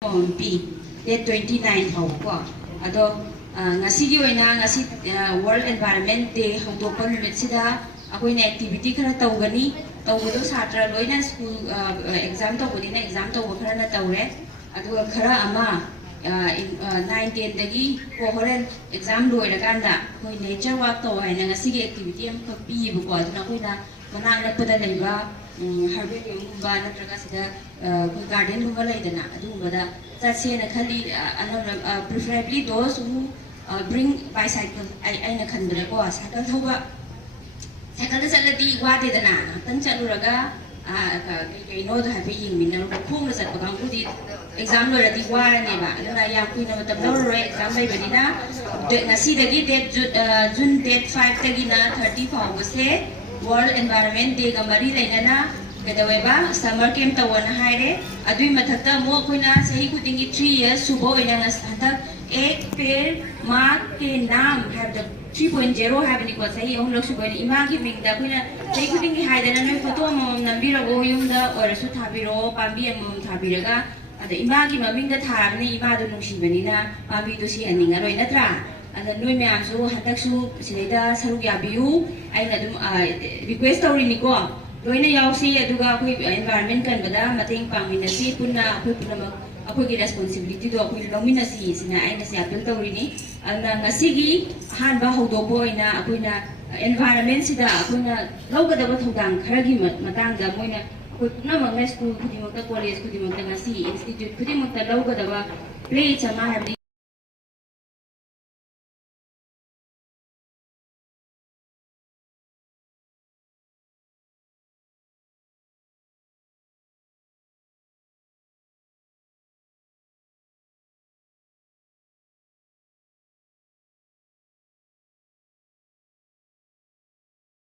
P date 29 hauko ado ngasi gi oina ngasi World Environment Day haudopa numit sida akoina activity khara tawgani tawbodo satra loina school exam tawbodi na exam tawbo khara na tawre adu khara ama 9 10 dagi ko horen exam loira kanda koi nature walk taw haina ngasi gi activity am ka pi bu ko aduna koina manak na pada leiba Herbarium gumba natraga sida garden gumba laidana adugumada chatsena khali preferably those who bring bicycle aina khanbare ko cycle thoba cycle chaladi wade dana tan chaluraga kai no da habi yingmin na khong la chat bakang udi exam lo radi wara ne ba aduna ya kuina matam lo ro exam lai banina ngasi dagi date June date 5 tagina 30 faw se World Environment Day ga mari lainana gadaweba summer camp tawana haire adui mathakta mo koina sahi kudingi 3 years subo ina ngasanta ek per mark ke naam have the 3.0 have ni ko sahi on lok subo ni ima ki mingda koina sahi kudingi haidana noi photo mo nambira go yumda orasu thabiro pambi am thabiraga ada ima ki mamingda tharabni ima do nungsibani na pambi do si aninga roi natra ada noi myam su hatak su sidaida saruk yabiu aina dum request tawri ni ko loina yausi aduga akoi environment kan bada mateng pangminasi punna akoi punama akoi gi responsibility do akoi lominasi sina aina si appeal tawri ni ana ngasigi hanba hodobo ina akoina environment sida akoina lawgadaba thodang kharagi matangda moina akoi punama school khudimaka college khudimaka ngasi institute khudimaka lawgadaba play chama habli